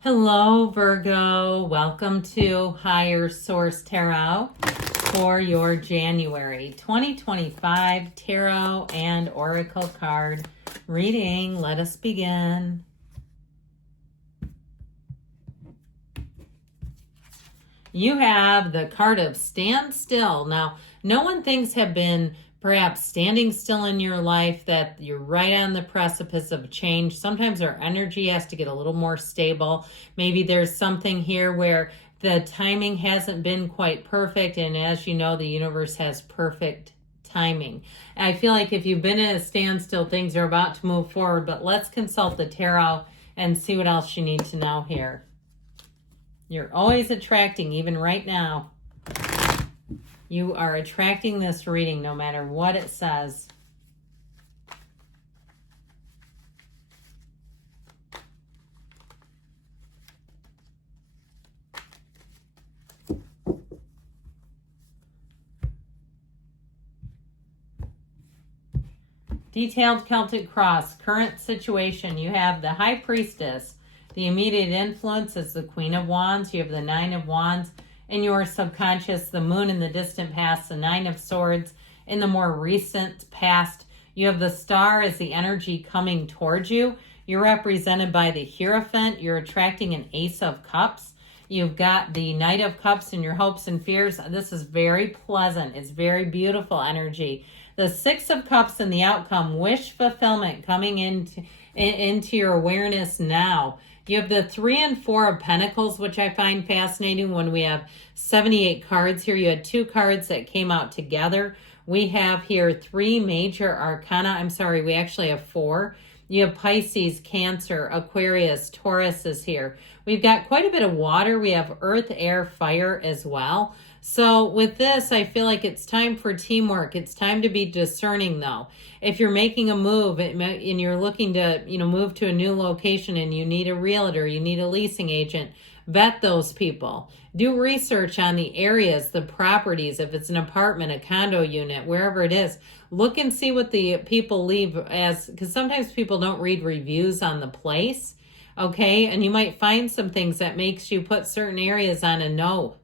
Hello, Virgo. Welcome to Higher Source Tarot for your January 2025 Tarot and Oracle card reading. Let us begin. You have the card of stand still. Now, no one things have been perhaps standing still in your life, that you're right on the precipice of change. Sometimes our energy has to get a little more stable. Maybe there's something here where the timing hasn't been quite perfect, and as you know, the universe has perfect timing. I feel like if you've been at a standstill, things are about to move forward, but let's consult the tarot and see what else you need to know here. You're always attracting, even right now. You are attracting this reading no matter what it says. Detailed Celtic cross, current situation. You have the High Priestess. The immediate influence is the Queen of Wands. You have the Nine of Wands. In your subconscious, the Moon in the distant past, the Nine of Swords in the more recent past. You have the Star as the energy coming towards you. You're represented by the Hierophant. You're attracting an Ace of Cups. You've got the Knight of Cups in your hopes and fears. This is very pleasant. It's very beautiful energy. The Six of Cups and the outcome, wish fulfillment coming into your awareness now. You have the 3 and 4 of Pentacles, which I find fascinating. When we have 78 cards here, you had 2 cards that came out together. We have here 3 major arcana. We actually have 4. You have Pisces, Cancer, Aquarius, Taurus is here. We've got quite a bit of water. We have earth, air, fire as well. So with this, I feel like it's time for teamwork. It's time to be discerning, though. If you're making a move and you're looking to, move to a new location and you need a realtor, you need a leasing agent, vet those people. Do research on the areas, the properties, if it's an apartment, a condo unit, wherever it is. Look and see what the people leave as, because sometimes people don't read reviews on the place, okay? And you might find some things that makes you put certain areas on a no.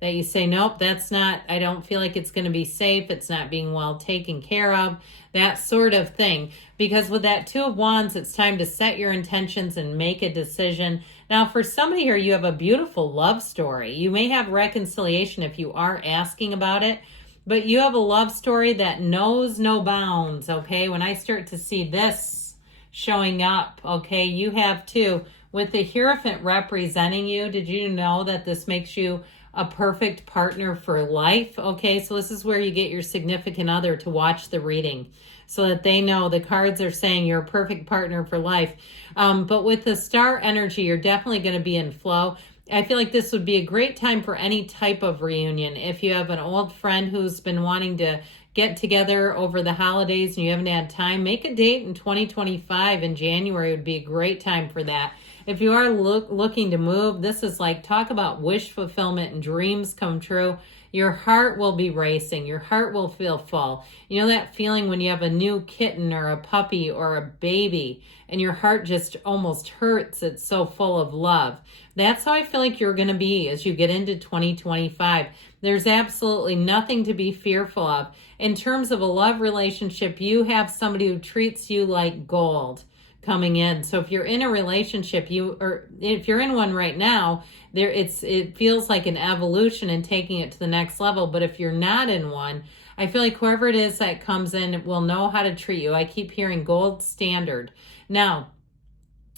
That you say, nope, that's not, I don't feel like it's going to be safe. It's not being well taken care of, that sort of thing. Because with that 2 of Wands, it's time to set your intentions and make a decision. Now, for somebody here, you have a beautiful love story. You may have reconciliation if you are asking about it, but you have a love story that knows no bounds, okay? When I start to see this showing up, okay, you have too. With the Hierophant representing you, did you know that this makes you a perfect partner for life? Okay, so this is where you get your significant other to watch the reading so that they know the cards are saying you're a perfect partner for life. But with the Star energy, you're definitely going to be in flow. I feel like this would be a great time for any type of reunion. If you have an old friend who's been wanting to get together over the holidays and you haven't had time, make a date in 2025 in January would be a great time for that. If you are looking to move, this is like, talk about wish fulfillment and dreams come true. Your heart will be racing. Your heart will feel full. You know that feeling when you have a new kitten or a puppy or a baby and your heart just almost hurts. It's so full of love. That's how I feel like you're going to be as you get into 2025. There's absolutely nothing to be fearful of. In terms of a love relationship, you have somebody who treats you like gold coming in. So if you're in a relationship, if you're in one right now, it feels like an evolution and taking it to the next level. But if you're not in one, I feel like whoever it is that comes in will know how to treat you. I keep hearing gold standard. Now,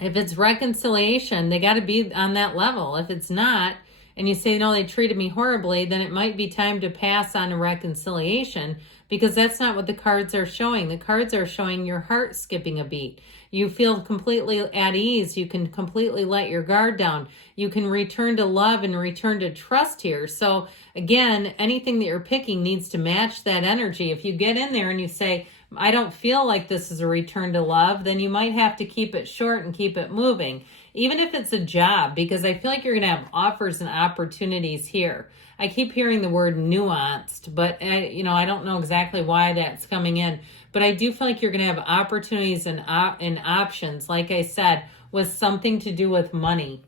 if it's reconciliation, they got to be on that level. If it's not, and you say, no, they treated me horribly, then it might be time to pass on a reconciliation, because that's not what the cards are showing. The cards are showing your heart skipping a beat. You feel completely at ease. You can completely let your guard down. You can return to love and return to trust here. So again, anything that you're picking needs to match that energy. If you get in there and you say, I don't feel like this is a return to love, then you might have to keep it short and keep it moving. Even if it's a job, because I feel like you're going to have offers and opportunities here. I keep hearing the word nuanced, but I don't know exactly why that's coming in. But I do feel like you're going to have opportunities and options, like I said, with something to do with money.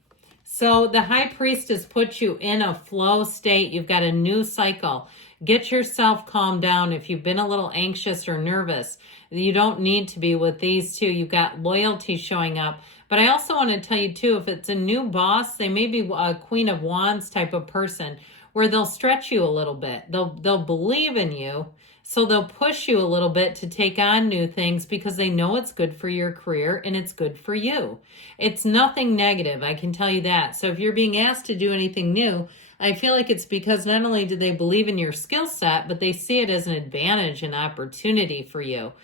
So the High Priestess puts you in a flow state. You've got a new cycle. Get yourself calmed down. If you've been a little anxious or nervous, you don't need to be with these two. You've got loyalty showing up. But I also want to tell you too, if it's a new boss, they may be a Queen of Wands type of person where they'll stretch you a little bit. They'll believe in you. So they'll push you a little bit to take on new things because they know it's good for your career and it's good for you. It's nothing negative, I can tell you that. So if you're being asked to do anything new, I feel like it's because not only do they believe in your skill set, but they see it as an advantage and opportunity for you.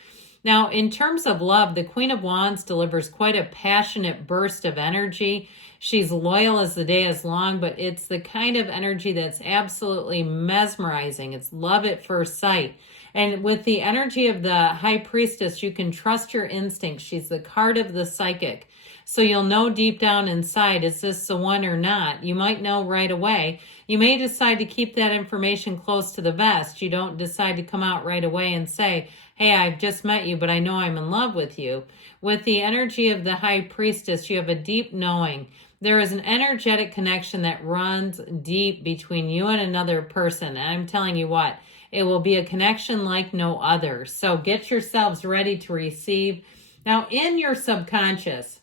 Now, in terms of love, the Queen of Wands delivers quite a passionate burst of energy. She's loyal as the day is long, but it's the kind of energy that's absolutely mesmerizing. It's love at first sight. And with the energy of the High Priestess, you can trust your instincts. She's the card of the psychic. So you'll know deep down inside, is this the one or not? You might know right away. You may decide to keep that information close to the vest. You don't decide to come out right away and say, hey, I've just met you, but I know I'm in love with you. With the energy of the High Priestess, you have a deep knowing. There is an energetic connection that runs deep between you and another person. And I'm telling you what, it will be a connection like no other. So get yourselves ready to receive. Now, in your subconscious,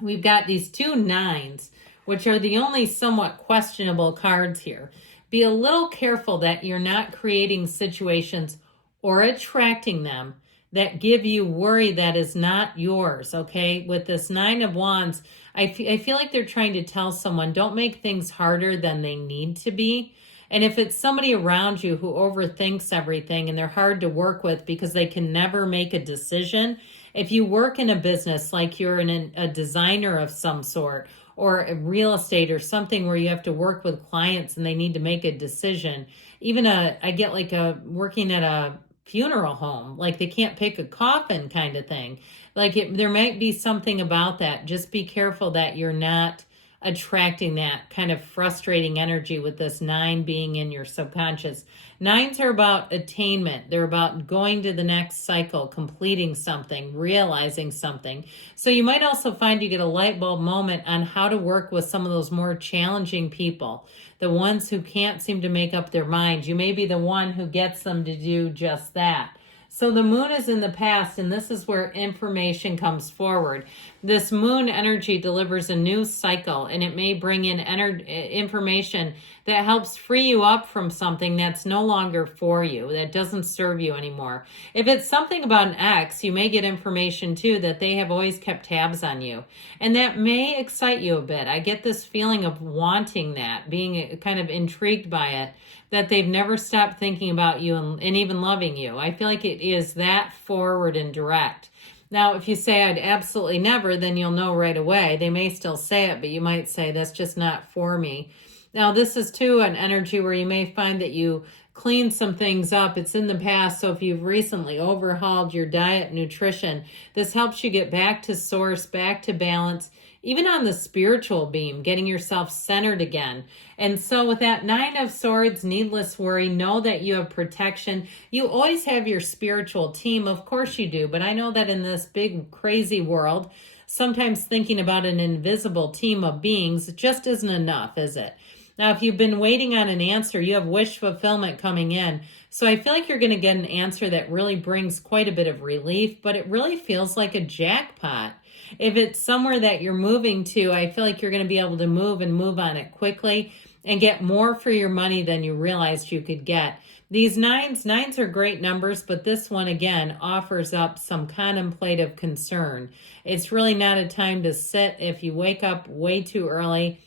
we've got these two nines, which are the only somewhat questionable cards here. Be a little careful that you're not creating situations or attracting them that give you worry that is not yours, okay? With this Nine of Wands, I feel like they're trying to tell someone, don't make things harder than they need to be. And if it's somebody around you who overthinks everything and they're hard to work with because they can never make a decision, if you work in a business like you're a designer of some sort or a real estate or something where you have to work with clients and they need to make a decision, even I get like working at a funeral home, like they can't pick a coffin kind of thing. Like there might be something about that. Just be careful that you're not attracting that kind of frustrating energy with this nine being in your subconscious. Nines are about attainment. They're about going to the next cycle, completing something, realizing something. So you might also find you get a light bulb moment on how to work with some of those more challenging people, the ones who can't seem to make up their minds. You may be the one who gets them to do just that. So the moon is in the past, and this is where information comes forward. This moon energy delivers a new cycle, and it may bring in information that helps free you up from something that's no longer for you, that doesn't serve you anymore. If it's something about an ex, you may get information too that they have always kept tabs on you, and that may excite you a bit. I get this feeling of wanting that, being kind of intrigued by it, that they've never stopped thinking about you and even loving you. I feel like it is that forward and direct. Now, if you say I'd absolutely never, then you'll know right away. They may still say it, but you might say that's just not for me. Now, this is too an energy where you may find that you clean some things up. It's in the past, so if you've recently overhauled your diet, nutrition, this helps you get back to source, back to balance, even on the spiritual beam, getting yourself centered again. And so with that Nine of Swords, needless worry, know that you have protection. You always have your spiritual team. Of course you do. But I know that in this big, crazy world, sometimes thinking about an invisible team of beings just isn't enough, is it? Now, if you've been waiting on an answer, you have wish fulfillment coming in. So I feel like you're going to get an answer that really brings quite a bit of relief, but it really feels like a jackpot. If it's somewhere that you're moving to, I feel like you're going to be able to move on it quickly and get more for your money than you realized you could get. These nines are great numbers, but this one, again, offers up some contemplative concern. It's really not a time to sit if you wake up way too early.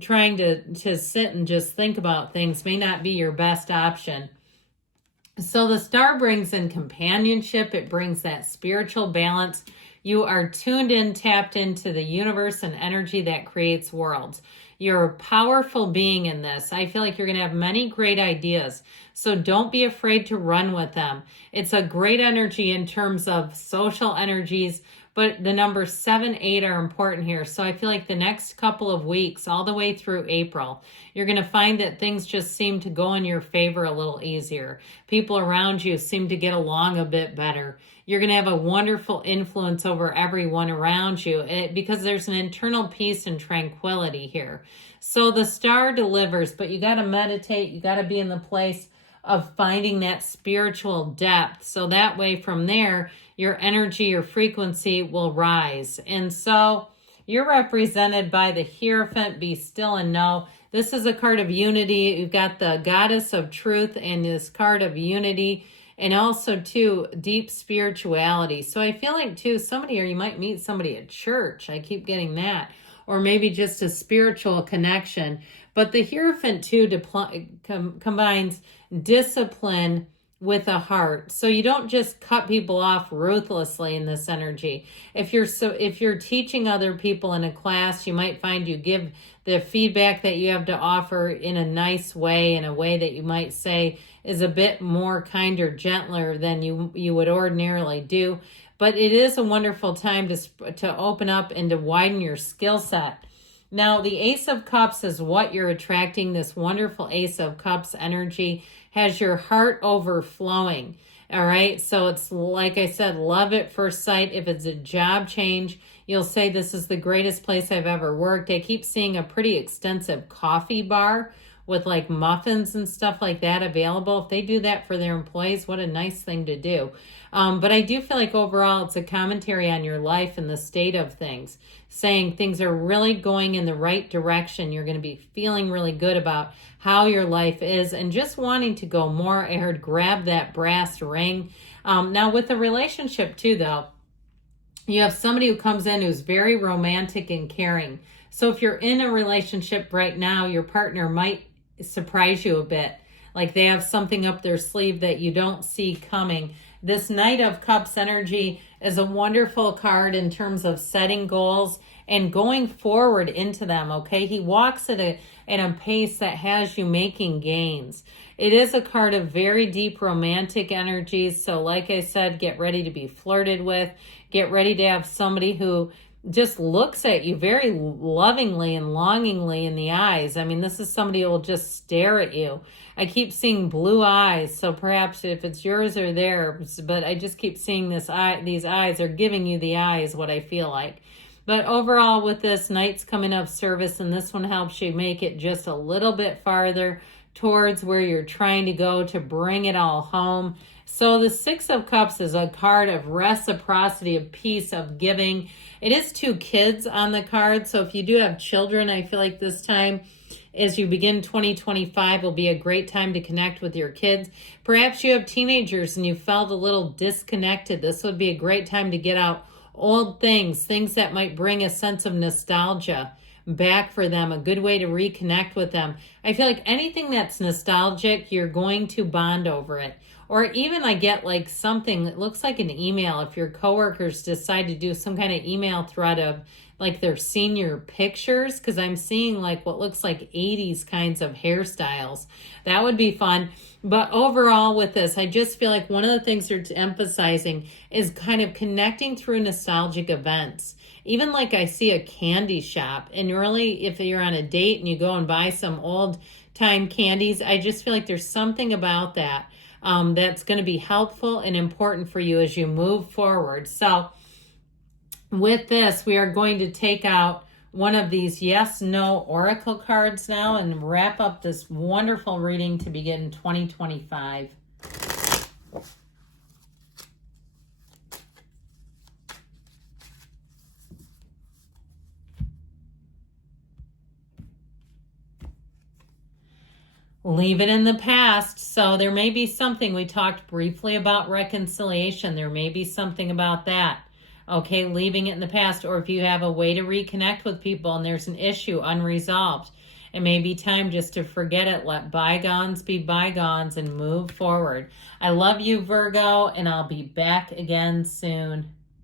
Trying to sit and just think about things may not be your best option. So the star brings in companionship. It brings that spiritual balance. You are tuned in, tapped into the universe and energy that creates worlds. You're a powerful being in this. I feel like you're going to have many great ideas. So don't be afraid to run with them. It's a great energy in terms of social energies, but the numbers 7, 8 are important here. So I feel like the next couple of weeks, all the way through April, you're going to find that things just seem to go in your favor a little easier. People around you seem to get along a bit better. You're going to have a wonderful influence over everyone around you because there's an internal peace and tranquility here. So the star delivers, but you got to meditate. You got to be in the place of finding that spiritual depth. So that way from there, your energy, your frequency will rise. And so you're represented by the Hierophant, be still and know. This is a card of unity. You've got the Goddess of Truth and this card of unity, and also too, deep spirituality. So I feel like too, somebody, or you might meet somebody at church. I keep getting that. Or maybe just a spiritual connection. But the Hierophant too combines discipline with a heart. So you don't just cut people off ruthlessly in this energy. If you're teaching other people in a class, you might find you give the feedback that you have to offer in a nice way, in a way that you might say is a bit more kinder, gentler than you would ordinarily do. But it is a wonderful time to open up and to widen your skill set. Now, the Ace of Cups is what you're attracting. This wonderful Ace of Cups energy has your heart overflowing. All right. So it's like I said, love at first sight. If it's a job change, you'll say, this is the greatest place I've ever worked. I keep seeing a pretty extensive coffee bar with like muffins and stuff like that available. If they do that for their employees, what a nice thing to do. But I do feel like overall it's a commentary on your life and the state of things, saying things are really going in the right direction. You're going to be feeling really good about how your life is and just wanting to go more. I heard grab that brass ring. Now with the relationship too, though, you have somebody who comes in who's very romantic and caring. So if you're in a relationship right now, your partner might surprise you a bit. Like they have something up their sleeve that you don't see coming. This Knight of Cups energy is a wonderful card in terms of setting goals and going forward into them, okay? He walks at a pace that has you making gains. It is a card of very deep romantic energies. So like I said, get ready to be flirted with. Get ready to have somebody who just looks at you very lovingly and longingly in the eyes. I mean, this is somebody who will just stare at you. I keep seeing blue eyes, so perhaps if it's yours or theirs, but I just keep seeing these eyes are giving you the eye is what I feel like. But overall with this, Knight's coming of service, and this one helps you make it just a little bit farther towards where you're trying to go to bring it all home. So the Six of Cups is a card of reciprocity, of peace, of giving. It is 2 kids on the card. So if you do have children, I feel like this time as you begin 2025 will be a great time to connect with your kids. Perhaps you have teenagers and you felt a little disconnected. This would be a great time to get out old things that might bring a sense of nostalgia back for them, a good way to reconnect with them. I feel like anything that's nostalgic, you're going to bond over it. Or even I get like something that looks like an email. If your coworkers decide to do some kind of email thread of like their senior pictures, because I'm seeing like what looks like 80s kinds of hairstyles. That would be fun. But overall with this, I just feel like one of the things they're emphasizing is kind of connecting through nostalgic events. Even like I see a candy shop, and really if you're on a date and you go and buy some old time candies, I just feel like there's something about that that's going to be helpful and important for you as you move forward. So with this, we are going to take out one of these yes/no oracle cards now and wrap up this wonderful reading to begin 2025. Leave it in the past. So there may be something, we talked briefly about reconciliation. There may be something about that. Okay, leaving it in the past. Or if you have a way to reconnect with people and there's an issue unresolved, it may be time just to forget it. Let bygones be bygones and move forward. I love you, Virgo, and I'll be back again soon.